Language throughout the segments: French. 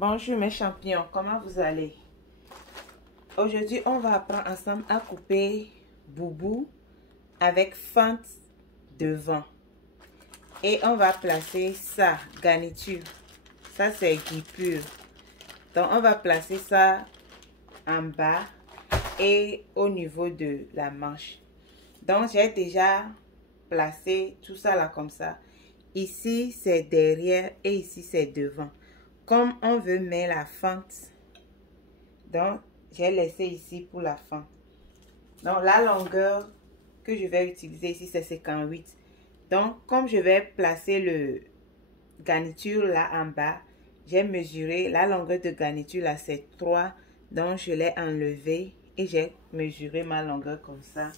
Bonjour mes champions, comment vous allez? Aujourd'hui, on va apprendre ensemble à couper boubou avec fente devant. Et on va placer ça, garniture. Ça, c'est guipure. Donc, on va placer ça en bas et au niveau de la manche. Donc, j'ai déjà placé tout ça là comme ça. Ici, c'est derrière et ici, c'est devant. Comme on veut mettre la fente, donc j'ai laissé ici pour la fente. Donc la longueur que je vais utiliser ici, c'est 58. Donc comme je vais placer le garniture là en bas, j'ai mesuré la longueur de garniture là, c'est 3. Donc je l'ai enlevé et j'ai mesuré ma longueur comme ça.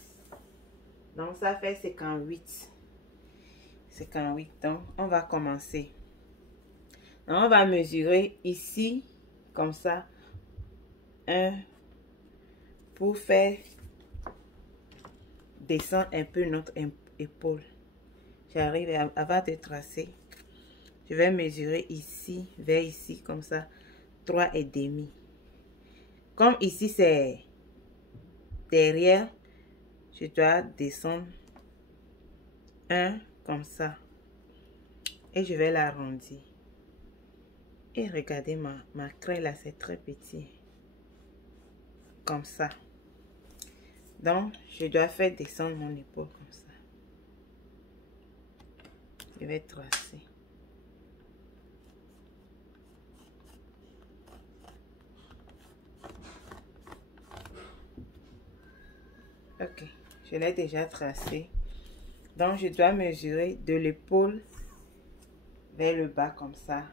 Donc ça fait 58. 58. Donc on va commencer. Donc, on va mesurer ici, comme ça, 1 pour faire descendre un peu notre épaule. J'arrive avant de tracer. Je vais mesurer ici, vers ici, comme ça, 3,5. Comme ici, c'est derrière, je dois descendre 1 comme ça. Et je vais l'arrondir. Et regardez ma craie là, c'est très petit. Comme ça. Donc, je dois faire descendre mon épaule comme ça. Je vais tracer. Ok, je l'ai déjà tracé. Donc, je dois mesurer de l'épaule vers le bas comme ça.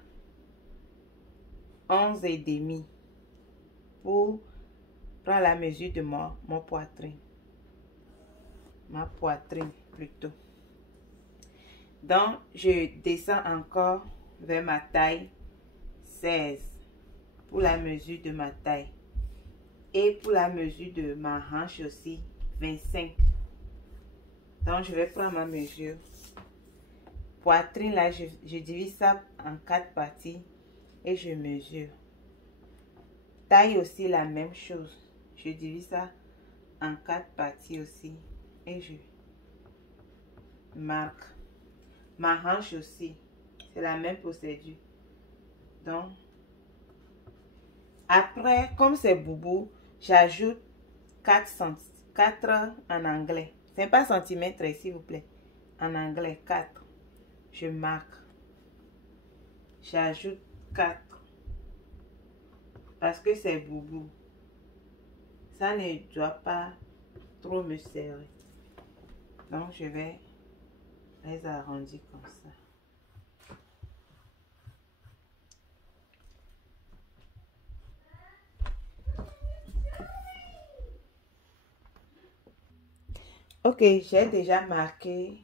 11,5 pour prendre la mesure de mon poitrine. Ma poitrine plutôt. Donc, je descends encore vers ma taille 16 pour la mesure de ma taille. Et pour la mesure de ma hanche aussi 25. Donc, je vais prendre ma mesure. Poitrine, là, je divise ça en 4 parties et je mesure. Taille aussi, la même chose. Je divise ça en 4 parties aussi et je marque. Ma hanche aussi, c'est la même procédure. Donc, après, comme c'est boubou, j'ajoute 4 en anglais. C'est pas centimètres, s'il vous plaît. En anglais, 4. Je marque. J'ajoute 4. Parce que c'est boubou. Ça ne doit pas trop me serrer. Donc, je vais les arrondir comme ça. Ok, j'ai déjà marqué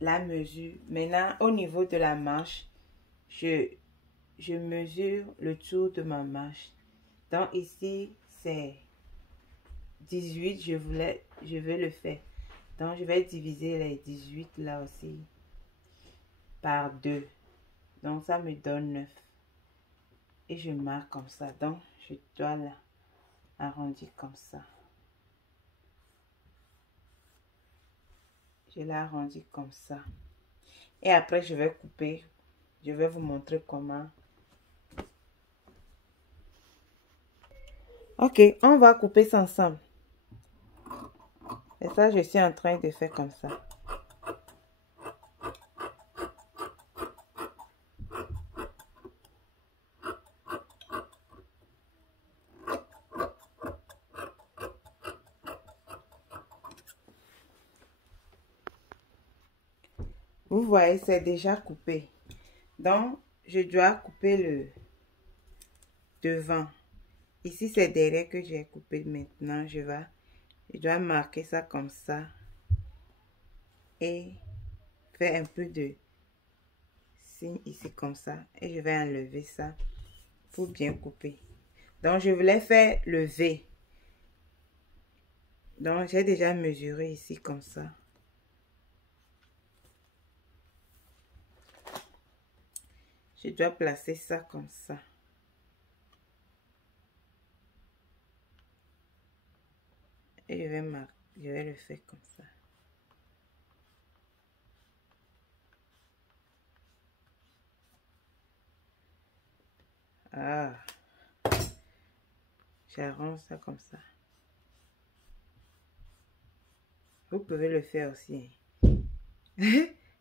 la mesure. Maintenant, au niveau de la manche, je mesure le tour de ma manche. Donc ici, c'est 18, je veux le faire. Donc, je vais diviser les 18 là aussi par 2. Donc, ça me donne 9. Et je marque comme ça. Donc, je dois l'arrondir comme ça. Je l'arrondis comme ça. Et après, je vais couper. Je vais vous montrer comment. Ok, on va couper ça ensemble. Et ça, je suis en train de faire comme ça. Vous voyez, c'est déjà coupé. Donc, je dois couper le devant. Ici, c'est derrière que j'ai coupé. Maintenant, je dois marquer ça comme ça. Et faire un peu de signe ici comme ça. Et je vais enlever ça pour bien couper. Donc, je voulais faire le V. Donc, j'ai déjà mesuré ici comme ça. Je dois placer ça comme ça. Et je vais le faire comme ça. Ah, j'arrange ça comme ça. Vous pouvez le faire aussi.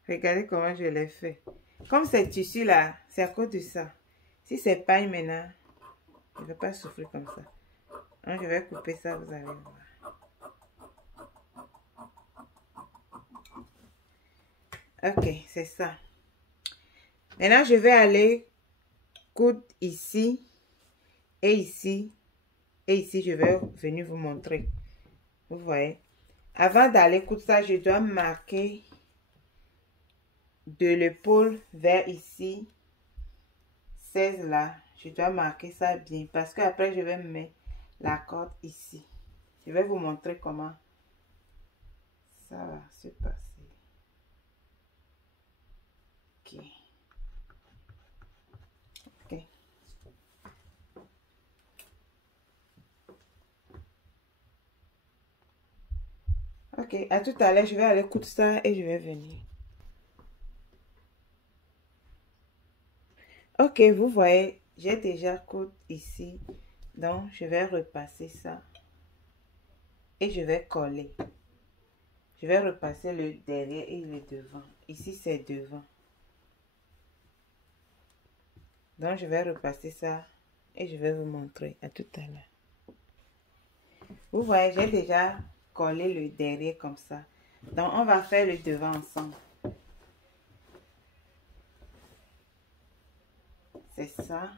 Regardez comment je l'ai fait. Comme c'est tissu là, c'est à cause de ça. Si c'est paille maintenant, je ne vais pas souffler comme ça. Donc, je vais couper ça, vous allez voir. Ok, c'est ça. Maintenant, je vais aller coudre ici et ici. Et ici, je vais venir vous montrer. Vous voyez. Avant d'aller coudre ça, je dois marquer de l'épaule vers ici. 16 là. Je dois marquer ça bien. Parce que après, je vais mettre la corde ici. Je vais vous montrer comment ça va se passer. Ok. Ok. Ok, à tout à l'heure, je vais aller coudre ça et je vais venir. Ok, vous voyez, j'ai déjà coudre ici. Donc, je vais repasser ça. Et je vais coller. Je vais repasser le derrière et le devant. Ici, c'est devant. Donc, je vais repasser ça et je vais vous montrer. À tout à l'heure. Vous voyez, j'ai déjà collé le derrière comme ça. Donc, on va faire le devant ensemble. C'est ça.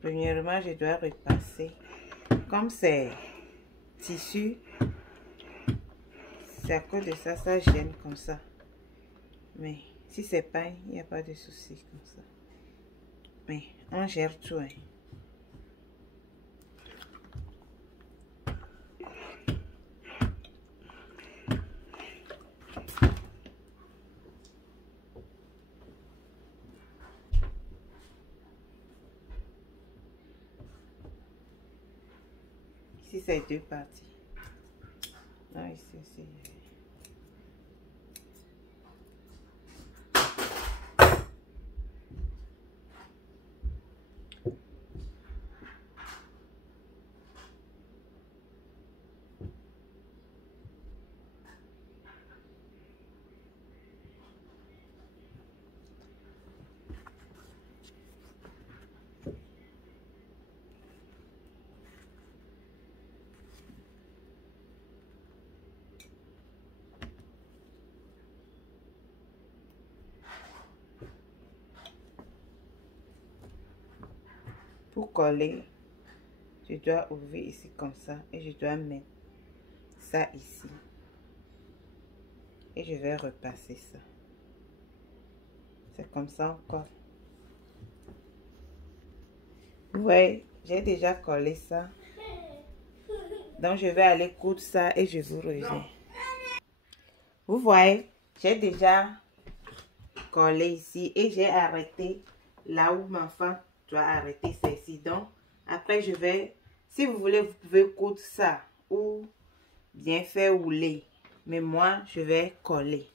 Premièrement, je dois repasser. Comme c'est tissu, c'est à cause de ça, ça gêne comme ça. Mais si c'est paille, il n'y a pas de souci comme ça. Mais on gère tout. Hein. Ici, c'est deux parties. Non, ici aussi. Pour coller, je dois ouvrir ici comme ça et je dois mettre ça ici. Et je vais repasser ça. C'est comme ça encore. Vous voyez, j'ai déjà collé ça. Donc, je vais aller coudre ça et je vous reviens. Vous voyez, j'ai déjà collé ici et j'ai arrêté là où ma femme doit arrêter, c'est ici. Donc, après, je vais, si vous voulez, vous pouvez coudre ça ou bien faire rouler. Mais moi, je vais coller.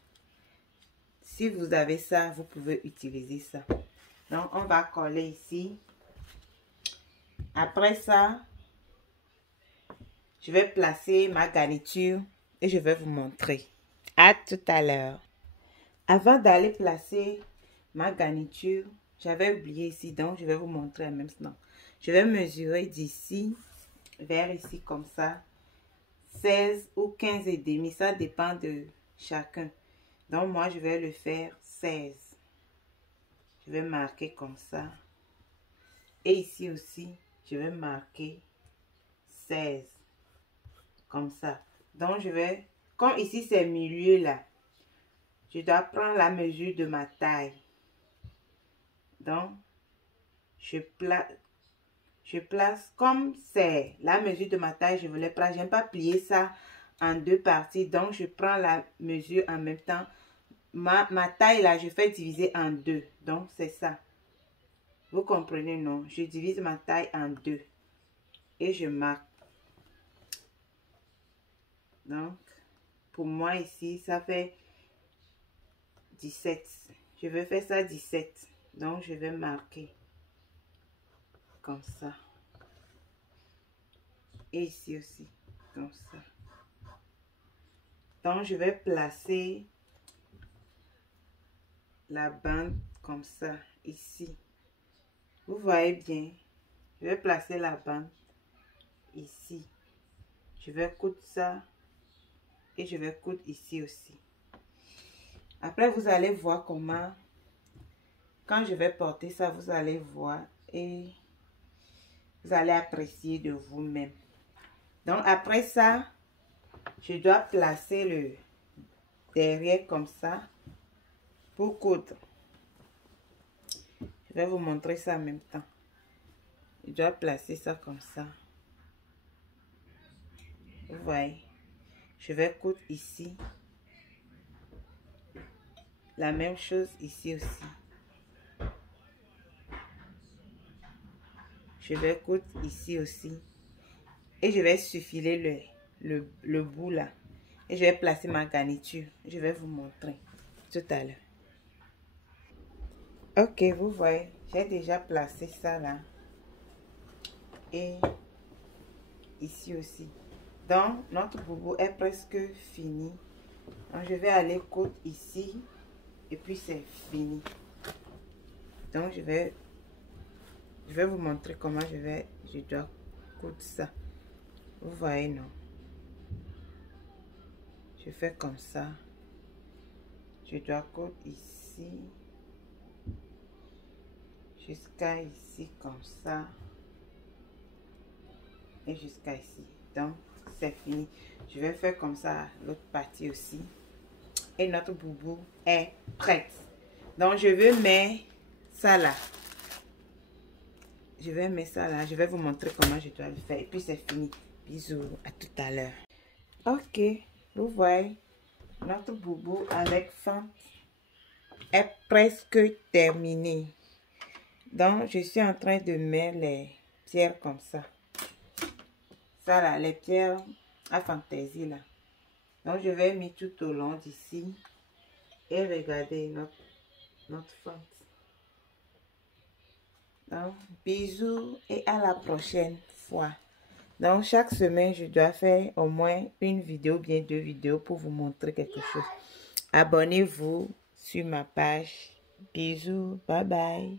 Si vous avez ça, vous pouvez utiliser ça. Donc, on va coller ici. Après ça, je vais placer ma garniture et je vais vous montrer. À tout à l'heure. Avant d'aller placer ma garniture, j'avais oublié ici, donc je vais vous montrer en même temps. Je vais mesurer d'ici vers ici comme ça. 16 ou 15 et demi, ça dépend de chacun. Donc moi, je vais le faire 16. Je vais marquer comme ça. Et ici aussi, je vais marquer 16. Comme ça. Donc je vais, comme ici c'est milieu là, je dois prendre la mesure de ma taille. Donc, je je place comme c'est la mesure de ma taille, je voulais pas, j'aime pas plier ça en deux parties, donc je prends la mesure en même temps. Ma taille là, je fais diviser en deux, donc c'est ça. Vous comprenez, non? Je divise ma taille en deux et je marque. Donc, pour moi ici, ça fait 17. Je vais faire ça 17. Donc, je vais marquer comme ça. Et ici aussi, comme ça. Donc, je vais placer la bande comme ça, ici. Vous voyez bien. Je vais placer la bande ici. Je vais coudre ça. Et je vais coudre ici aussi. Après, vous allez voir comment, quand je vais porter ça, vous allez voir et vous allez apprécier de vous-même. Donc, après ça, je dois placer le derrière comme ça pour coudre. Je vais vous montrer ça en même temps. Je dois placer ça comme ça. Vous voyez, je vais coudre ici. La même chose ici aussi. Je vais coudre ici aussi. Et je vais surfiler le bout là. Et je vais placer ma garniture. Je vais vous montrer tout à l'heure. Ok, vous voyez, j'ai déjà placé ça là. Et ici aussi. Donc, notre boubou est presque fini. Donc, je vais aller coudre ici. Et puis, c'est fini. Donc, je vais vous montrer comment je dois coudre ça. Vous voyez, non? Je fais comme ça. Je dois coudre ici. Jusqu'à ici, comme ça. Et jusqu'à ici. Donc, c'est fini. Je vais faire comme ça l'autre partie aussi. Et notre boubou est prête. Donc, je vais mettre ça là. Je vais mettre ça là. Je vais vous montrer comment je dois le faire. Et puis, c'est fini. Bisous. À tout à l'heure. Ok. Vous voyez, notre boubou avec fente est presque terminé. Donc, je suis en train de mettre les pierres comme ça. Ça là, les pierres à fantaisie là. Donc, je vais mettre tout au long d'ici. Et regardez notre fente. Donc, bisous et à la prochaine fois. Donc, chaque semaine, je dois faire au moins une vidéo, bien 2 vidéos pour vous montrer quelque chose. Abonnez-vous sur ma page. Bisous, bye bye.